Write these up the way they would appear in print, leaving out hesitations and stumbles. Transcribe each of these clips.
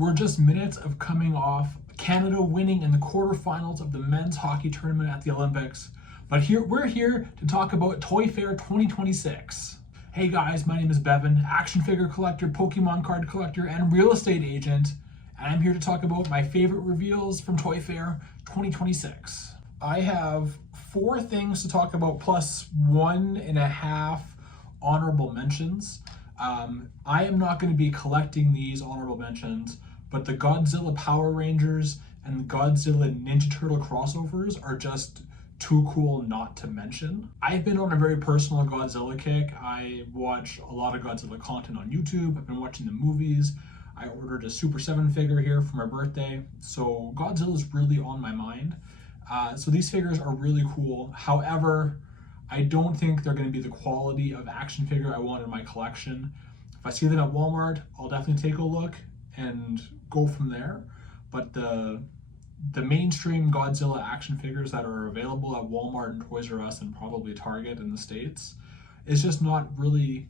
We're just minutes of coming off Canada winning in the quarterfinals of the men's hockey tournament at the Olympics. But we're here to talk about Toy Fair 2026. Hey guys, my name is Bevan, action figure collector, Pokemon card collector, and real estate agent. And I'm here to talk about my favorite reveals from Toy Fair 2026. I have 4 things to talk about plus 1.5 honorable mentions. I am not going to be collecting these honorable mentions, but the Godzilla Power Rangers and the Godzilla Ninja Turtle crossovers are just too cool not to mention. I've been on a very personal Godzilla kick. I watch a lot of Godzilla content on YouTube. I've been watching the movies. I ordered a Super 7 figure here for my birthday, so Godzilla is really on my mind. So these figures are really cool. However, I don't think they're going to be the quality of action figure I want in my collection. If I see them at Walmart, I'll definitely take a look and go from there. But the mainstream Godzilla action figures that are available at Walmart and Toys R Us and probably Target in the States is just not really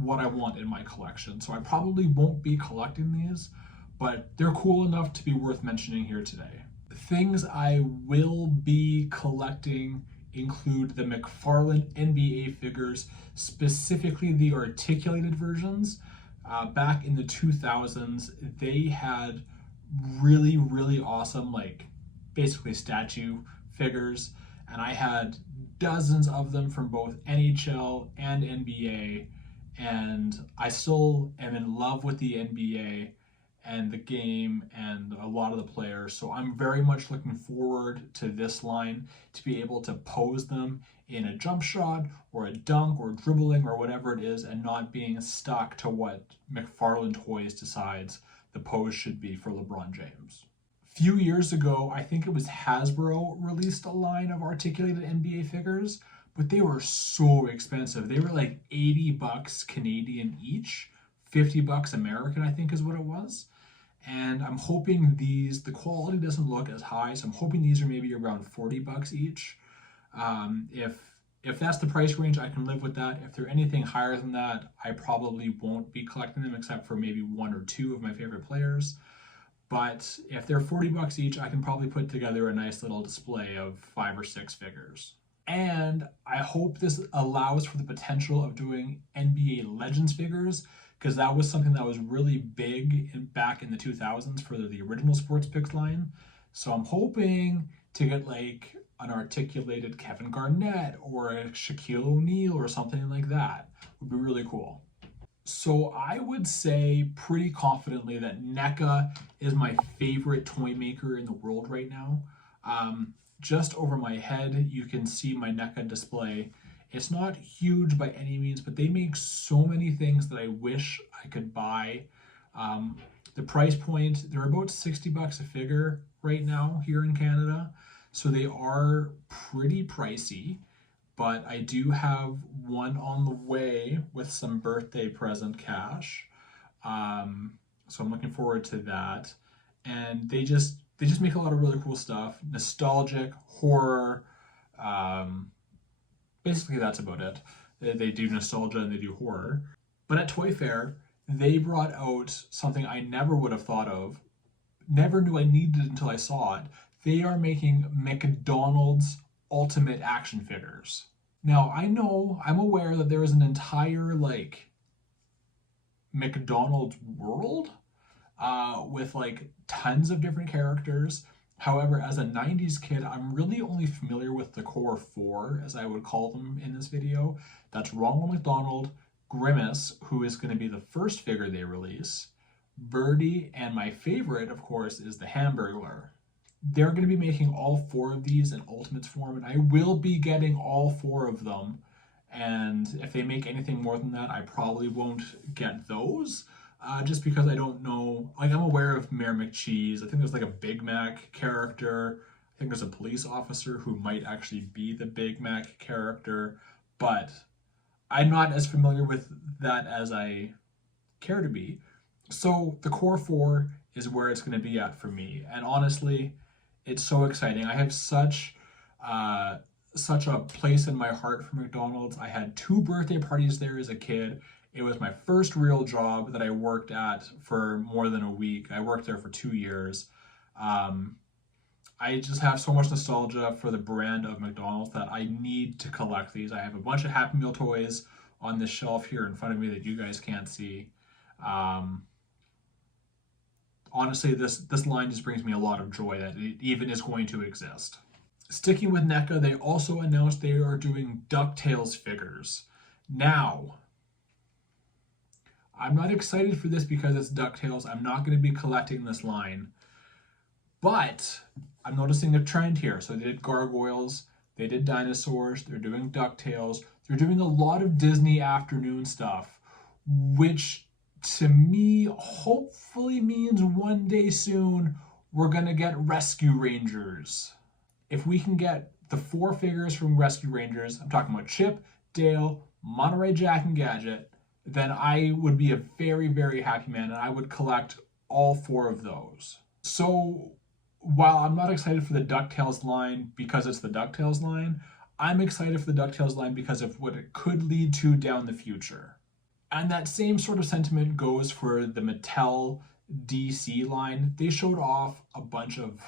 what I want in my collection. So I probably won't be collecting these, but they're cool enough to be worth mentioning here today. Things I will be collecting include the McFarlane NBA figures, specifically the articulated versions. Back in the 2000s, they had really awesome, like basically statue figures, and I had dozens of them from both NHL and NBA, and I still am in love with the NBA and the game and a lot of the players. So I'm very much looking forward to this line to be able to pose them in a jump shot or a dunk or dribbling or whatever it is, and not being stuck to what McFarlane Toys decides the pose should be for LeBron James. A few years ago, I think it was Hasbro released a line of articulated NBA figures, but they were so expensive. They were like 80 bucks Canadian each, 50 bucks American, I think is what it was. And I'm hoping the quality doesn't look as high, so I'm hoping these are maybe around 40 bucks each. If that's the price range, I can live with that. If they're anything higher than that, I probably won't be collecting them except for maybe 1 or 2 of my favorite players. But if they're 40 bucks each, I can probably put together a nice little display of 5 or 6 figures. And I hope this allows for the potential of doing NBA Legends figures, because that was something that was really big back in the 2000s for the original Sports Picks line. So I'm hoping to get like an articulated Kevin Garnett or a Shaquille O'Neal or something like that. Would be really cool. So I would say pretty confidently that NECA is my favorite toy maker in the world right now. Just over my head, you can see my NECA display. It's not huge by any means, but they make so many things that I wish I could buy. The price point, they're about 60 bucks a figure right now here in Canada. So they are pretty pricey, but I do have one on the way with some birthday present cash. So I'm looking forward to that. And they just make a lot of really cool stuff. Nostalgic, horror, basically that's about it. They do nostalgia and they do horror. But at Toy Fair, they brought out something I never would have thought of, never knew I needed until I saw it. They are making McDonald's Ultimate action figures. Now, I'm aware that there is an entire like McDonald's world with like tons of different characters. However, as a 90s kid, I'm really only familiar with the core 4, as I would call them in this video. That's Ronald McDonald, Grimace, who is going to be the first figure they release, Birdie, and my favorite, of course, is the Hamburglar. They're going to be making all 4 of these in Ultimates form, and I will be getting all 4 of them. And if they make anything more than that, I probably won't get those. Just because I don't know, like I'm aware of Mayor McCheese. I think there's like a Big Mac character. I think there's a police officer who might actually be the Big Mac character, but I'm not as familiar with that as I care to be. So the core 4 is where it's going to be at for me. And honestly, it's so exciting. I have such a place in my heart for McDonald's. I had 2 birthday parties there as a kid. It was my first real job that I worked at for more than a week. I worked there for 2 years. I just have so much nostalgia for the brand of McDonald's that I need to collect these. I have a bunch of Happy Meal toys on this shelf here in front of me that you guys can't see. Honestly, this line just brings me a lot of joy that it even is going to exist. Sticking with NECA, they also announced they are doing DuckTales figures. Now, I'm not excited for this because it's DuckTales. I'm not going to be collecting this line. But I'm noticing a trend here. So they did gargoyles, they did dinosaurs, they're doing DuckTales, they're doing a lot of Disney afternoon stuff, which to me hopefully means one day soon we're gonna get Rescue Rangers. If we can get the 4 figures from Rescue Rangers, I'm talking about Chip, Dale, Monterey Jack, and Gadget, then I would be a very, very happy man, and I would collect all 4 of those. So while I'm not excited for the DuckTales line because it's the DuckTales line, I'm excited for the DuckTales line because of what it could lead to down the future. And that same sort of sentiment goes for the Mattel DC line. They showed off a bunch of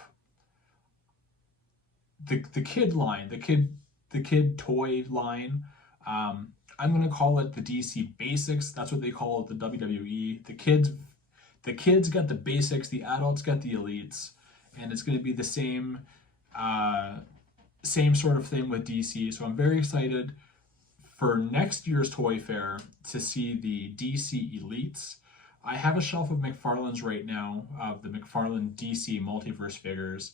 the kid line, the kid toy line. I'm gonna call it the DC Basics. That's what they call it, the WWE. The kids got the basics, the adults got the elites, and it's gonna be the same sort of thing with DC. So I'm very excited for next year's Toy Fair to see the DC Elites. I have a shelf of McFarlane's right now, of the McFarlane DC Multiverse figures.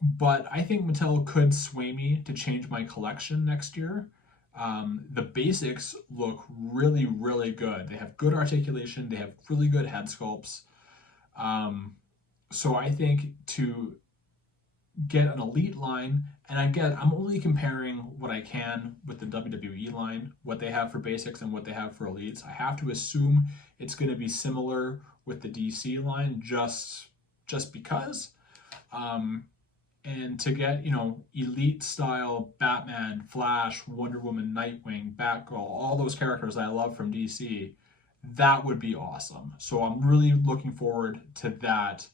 But I think Mattel could sway me to change my collection next year. The basics look really, really good. They have good articulation. They have really good head sculpts. So I think to get an elite line, and I'm only comparing what I can with the WWE line, what they have for basics and what they have for elites. I have to assume it's going to be similar with the DC line just because. And to get, elite style Batman, Flash, Wonder Woman, Nightwing, Batgirl, all those characters I love from DC, that would be awesome. So I'm really looking forward to that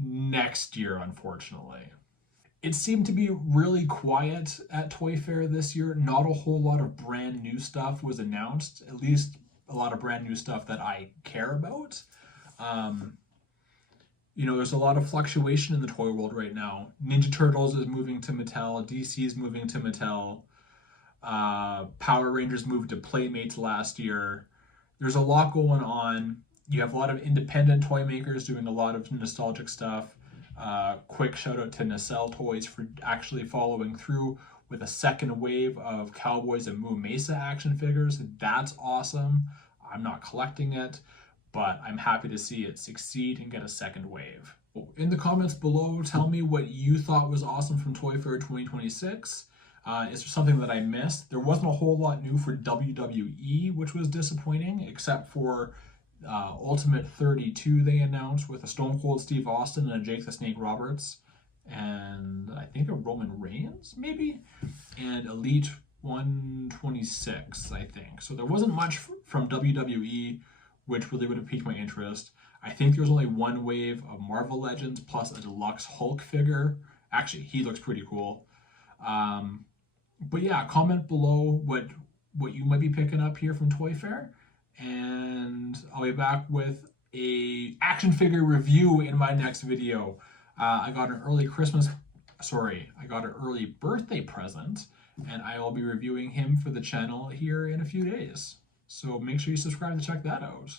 next year, unfortunately. It seemed to be really quiet at Toy Fair this year. Not a whole lot of brand new stuff was announced, at least a lot of brand new stuff that I care about. There's a lot of fluctuation in the toy world right now. Ninja Turtles is moving to Mattel, DC is moving to Mattel, Power Rangers moved to Playmates last year. There's a lot going on. You have a lot of independent toy makers doing a lot of nostalgic stuff. Quick shout out to Nacelle Toys for actually following through with a second wave of Cowboys and Moo Mesa action figures. That's awesome. I'm not collecting it, but I'm happy to see it succeed and get a second wave. In the comments below, tell me what you thought was awesome from Toy Fair 2026. Is there something that I missed? There wasn't a whole lot new for WWE, which was disappointing, except for Ultimate 32 they announced with a Stone Cold Steve Austin and a Jake the Snake Roberts, and I think a Roman Reigns, maybe, and Elite 126, I think. So there wasn't much from WWE, which really would have piqued my interest. I think there was only one wave of Marvel Legends plus a deluxe Hulk figure. Actually, he looks pretty cool. But yeah, comment below what you might be picking up here from Toy Fair, and I'll be back with a action figure review in my next video. I got an early birthday present, and I will be reviewing him for the channel here in a few days. So make sure you subscribe to check that out.